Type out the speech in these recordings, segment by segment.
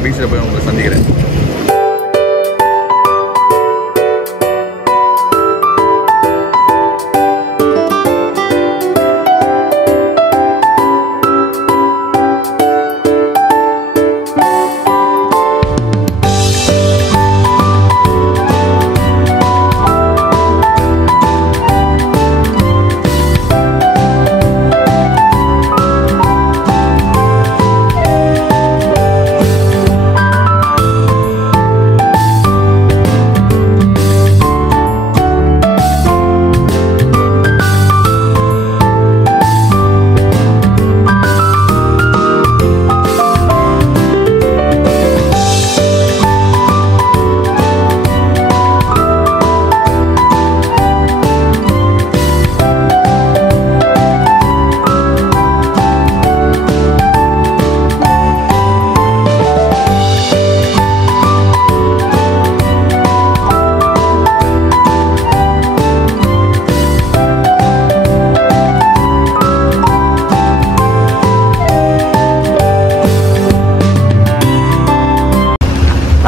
நான் பீச்சில் போய் உங்களை சந்திக்கிறேன்.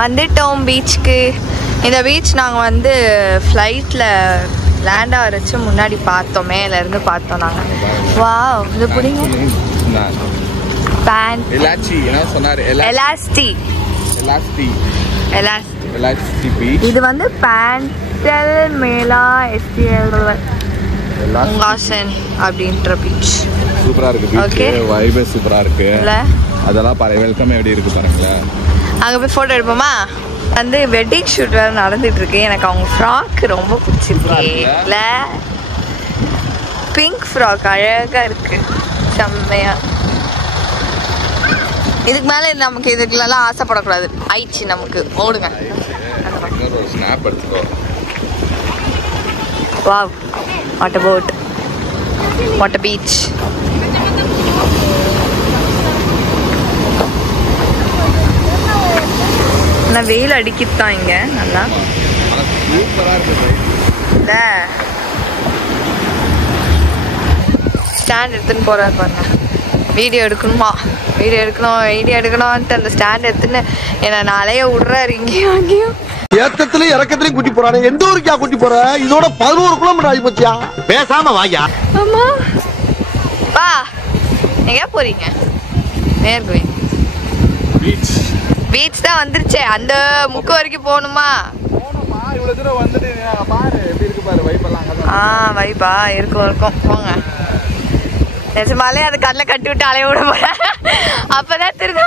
வந்துட்டோம் பீச்சுக்கு. இந்த பீச் நாங்கள் வந்து ஃப்ளைட்டில் லேண்ட் ஆகிறச்சு முன்னாடி பார்த்தோம், மேலேருந்து பார்த்தோம் நாங்கள். வாவ், இது பிடிங்க. பேண்ட் இது வந்து பேண்டல் மேலா எஸ்டிஎல்காசன் அப்படின்ற பீச். சூப்பரா இருக்கு. ஓகே, வைபே சூப்பரா இருக்கு. அதெல்லாம் பாருங்க, வெல்கம் எப்படி இருக்கு பாருங்களேன். அங்கே போய் ஃபோட்டோ எடுப்போமா? வந்து வெட்டிங் ஷூட் வேறு நடந்துட்டு இருக்கு. எனக்கு அவங்க ஃப்ராக் ரொம்ப பிடிச்சிருக்கு. இல்லை, பிங்க் ஃப்ராக் அழகாக இருக்கு, செம்மையா. இதுக்கு மேலே நமக்கு இதுக்குலாம் ஆசைப்படக்கூடாது. ஆயிடுச்சு நமக்கு, ஓடுங்க. Wow, what a boat, what a beach. ஆனால் வெயில் அடிக்கித்தான் இங்கே நல்லா. ஸ்டாண்ட் எடுத்துன்னு போகிறாரு பாருங்க. வீடியோ எடுக்கணுமா, வீடியோ எடுக்கணும்ன்ட்டு அந்த ஸ்டாண்ட் எடுத்துன்னு என்னை நாளையே விடுறாரு இங்கேயும் அங்கேயும். ஏத்தத்திலயும் இறக்கத்திலயும் கூட்டி போறானே. எந்த ஊருக்கா கூட்டி போற? இதோட 11 கிலோமீட்டர் ஆகி போச்சியா. பேசாம வாயா. ஆமா, வா. எங்க போறீங்க? நேர்கோயில் பீச் தான் வந்துருச்சே. அந்த முக்கு வரைக்கும் போகணுமா? இவ்வளவு தூரம் வந்துட்டு பாரு, எப்படி இருக்கு பாரு வைப்பெல்லாம். வைப்பா இருக்கும் போங்க. நிஜமாலே அது கண்ணில் கட்டி விட்டு அலைய விட போறேன். அப்பதான் திரும்ப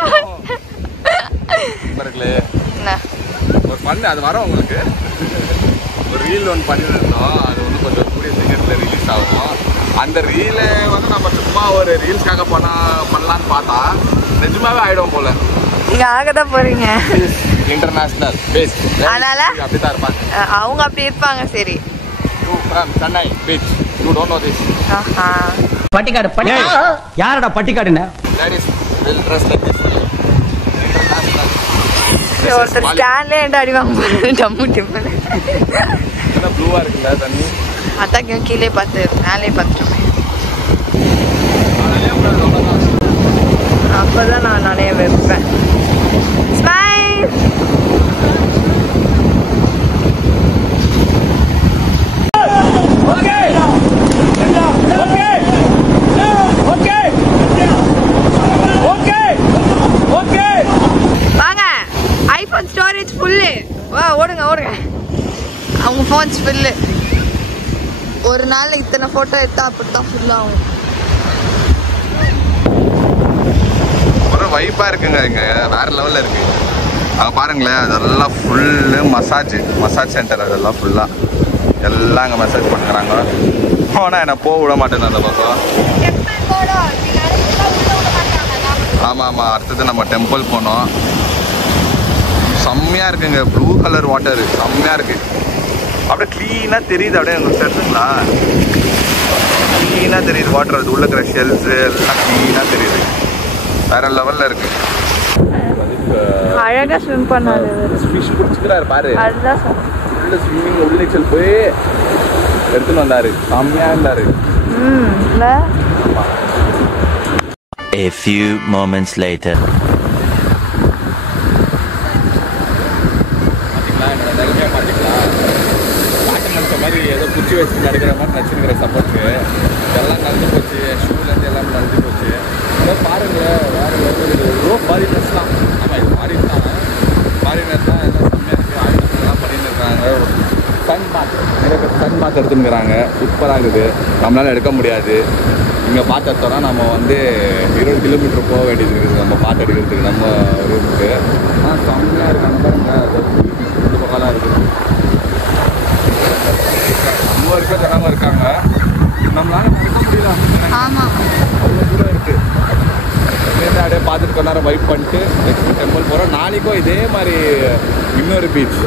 ஒரு பண்ணு அது வர உங்களுக்கு ஒரு ரீல் ஒன்று பண்ணிருந்தோம். அது வந்து கொஞ்சம் கூடிய சீக்கிரத்தில் ரிலீஸ் ஆகும். அந்த ரீலை வந்து நம்ம சும்மா ஒரு ரீல்ஸ்க்காக பண்ணலான்னு பார்த்தா நிஜமாவே ஆயிடும் போல. நீங்க ஆகதான் போறீங்க. இன்டர்நேஷனல் பேஸ், அதனால அப்படிதான் இருப்பாங்க அவங்க. அப்படி இருப்பாங்க. சரி, Chennai beach, you don't know this. பட்டிக்காடு யாரடா பட்டிக்காடுன்னு? Ladies will dress like this. International ஒருத்தர் ஸ்டாண்ட்ல ஏன்டா அடி வாங்க போறாரு டம்மு டிம்மு. என்ன ப்ளூவா இருக்குல்ல தண்ணி? அதான் கீழே பார்த்து மேலே பார்த்துட்டோமே. அப்பதான் நான் நிறைய வைப்பேன். ஸ்மைல். வாங்க, ஐபோன் ஸ்டோரேஜ் ஃபுல்லு. ஓடுங்க. அவங்க ஃபோன்ஸ் ஃபுல்லு. ஒரு நாள் இத்தனை போட்டோ எடுத்தா அப்படித்தான் ஃபுல் ஆகும். ஒரு வைப்பா இருக்குங்க, இங்க வேற லெவல்ல இருக்கு. அங்க பாருங்களேன், அதெல்லாம் ஃபுல்லு மசாஜ் சென்டர். அதெல்லாம் ஃபுல்லா எல்லாம் அங்க மசாஜ் பண்ணுறாங்க. போனா என்ன போக விட மாட்டேன் அந்த பக்கம். ஆமா, அடுத்தது நம்ம டெம்பிள் போனோம். செம்மையா இருக்குங்க, ப்ளூ கலர் வாட்டர் செம்மையா இருக்கு. அப்படியே கிளீனா தெரியுது. அப்படியே உங்களுக்கு தெரியுதுங்களா? கிளீனா தெரியுது வாட்டர். அது உள்ள இருக்கிற ஷெல்ஸ் எல்லாம் கிளீனா தெரியுது. வேற லெவல்ல இருக்கு. அழகா ஸ்விம் பண்ணாரு. ஃபிஷ் பிடிச்சிக்கிறாரு பாரு. அதுதான் உள்ள ஸ்விம்மிங் உள்ள நீச்சல் போய் எடுத்துன்னு வந்தாரு. செம்மையா இருந்தாரு. இல்ல A few moments later. குச்சி வச்சு நடக்கிற மாதிரி நச்சுக்கிற சப்போர்ட்டு எல்லாம் நனைஞ்சு போச்சு. ஷூலேருந்து எல்லாமே நனைஞ்சு போச்சு. அதான் பாருங்களேன், வேறு லெவலில் எவ்வளோ ஃபாரினர்ஸ்லாம். ஆமாம், இது ஃபாரின் தான். ஃபாரினர் தான் எல்லாம் செம்மையாக இருக்குது. ஆயுதங்கள்லாம் பண்ணிட்டு இருக்காங்க. சன் பாத் நிறைய பேர் சன் பாத் எடுத்துன்னுக்குறாங்க. சூப்பராக இருக்குது. நம்மளால் எடுக்க முடியாது. இங்கே பார்த்து எடுத்தோன்னா நம்ம வந்து 20 கிலோமீட்டர் போக வேண்டியது இருக்குது நம்ம பார்த்து எடுக்கிறதுக்கு நம்ம ரூமுக்கு. ஆனால் செம்மையாக இருக்காங்க பாருங்கள். இந்த பக்கம்லாம் இருக்குது. ரொம்ப இருக்க ஜனமாக இருக்காங்க. நம்மளால நடக்க முடியல. ஆமாம், அவ்வளோ தூரம் இருக்குது. அப்படியே பார்த்துட்டு கொஞ்ச நேரம் வைப் பண்ணிட்டு நெக்ஸ்ட் டெம்பிள் போகிறோம். நாளைக்கும் இதே மாதிரி இன்னொரு பீச்.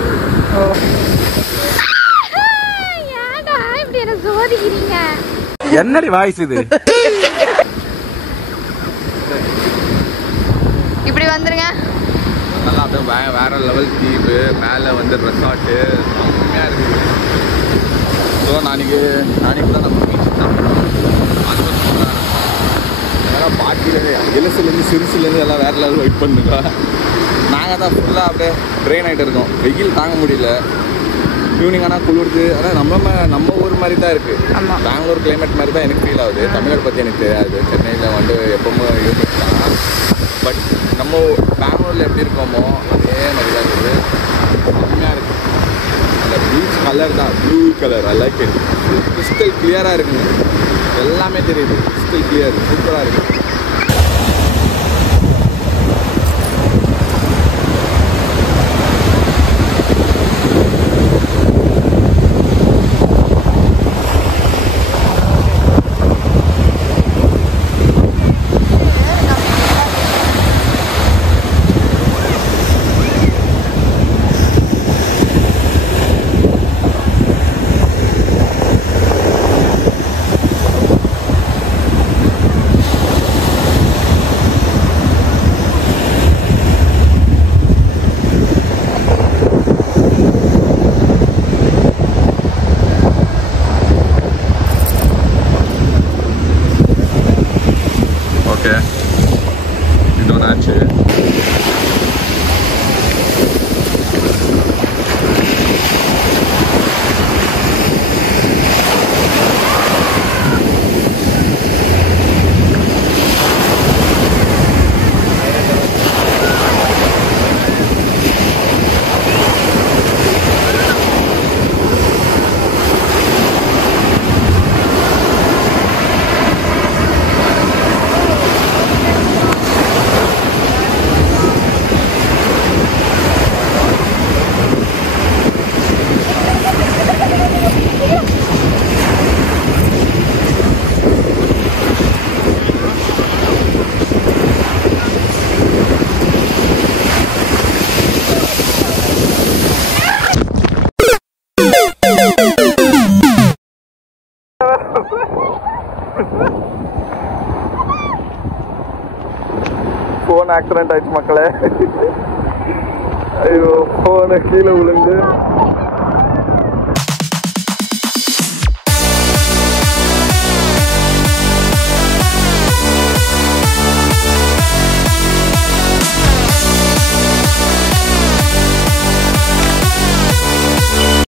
என்னடி வாய்ஸ் இது? இப்படி வந்துருங்க. நல்லா அப்படியே வேற லெவல் தீவு, மேலே வந்து ரெசார்ட்டு செம்மையாக இருக்குது. ஸோ நாளைக்கு தான் நம்ம பீச் தான். அது அதெல்லாம் பாட்டிலே எலசுலேருந்து சிறுசுலேருந்து எல்லாம் வேற லெவல் வெயிட் பண்ணுங்க. நாங்கள் தான் ஃபுல்லாக அப்படியே ட்ரெயின் ஆகிட்டு இருக்கோம். வெயில் தாங்க முடியல. ஈவினிங் ஆனால் குளிர்து. ஆனால் நம்ம ஊர் மாதிரி தான் இருக்குது. ஆமாம், பெங்களூர் கிளைமேட் மாதிரி தான் எனக்கு ஃபீல் ஆகுது. தமிழ்நாடு பற்றி எனக்கு தெரியாது. சென்னையில் வந்து எப்பவுமே யூனிக். பட் நம்ம பெங்களூரில் எப்படி இருக்கோமோ அதே மாதிரி தான் இருக்குது. செம்மையாக இருக்குது. அந்த பீச் கலர் தான் blue colour. I like it. Crystal கிளியராக இருக்குங்க. எல்லாமே தெரியுது. கிறிஸ்டல் கிளியர் சூப்பராக இருக்குது. ஓகே, இதோட ஆச்சு. ஃபோன் ஆக்சிடென்ட் ஆயிடுச்சு மக்களே. ஐயோ, ஃபோனு கீழே விழுந்து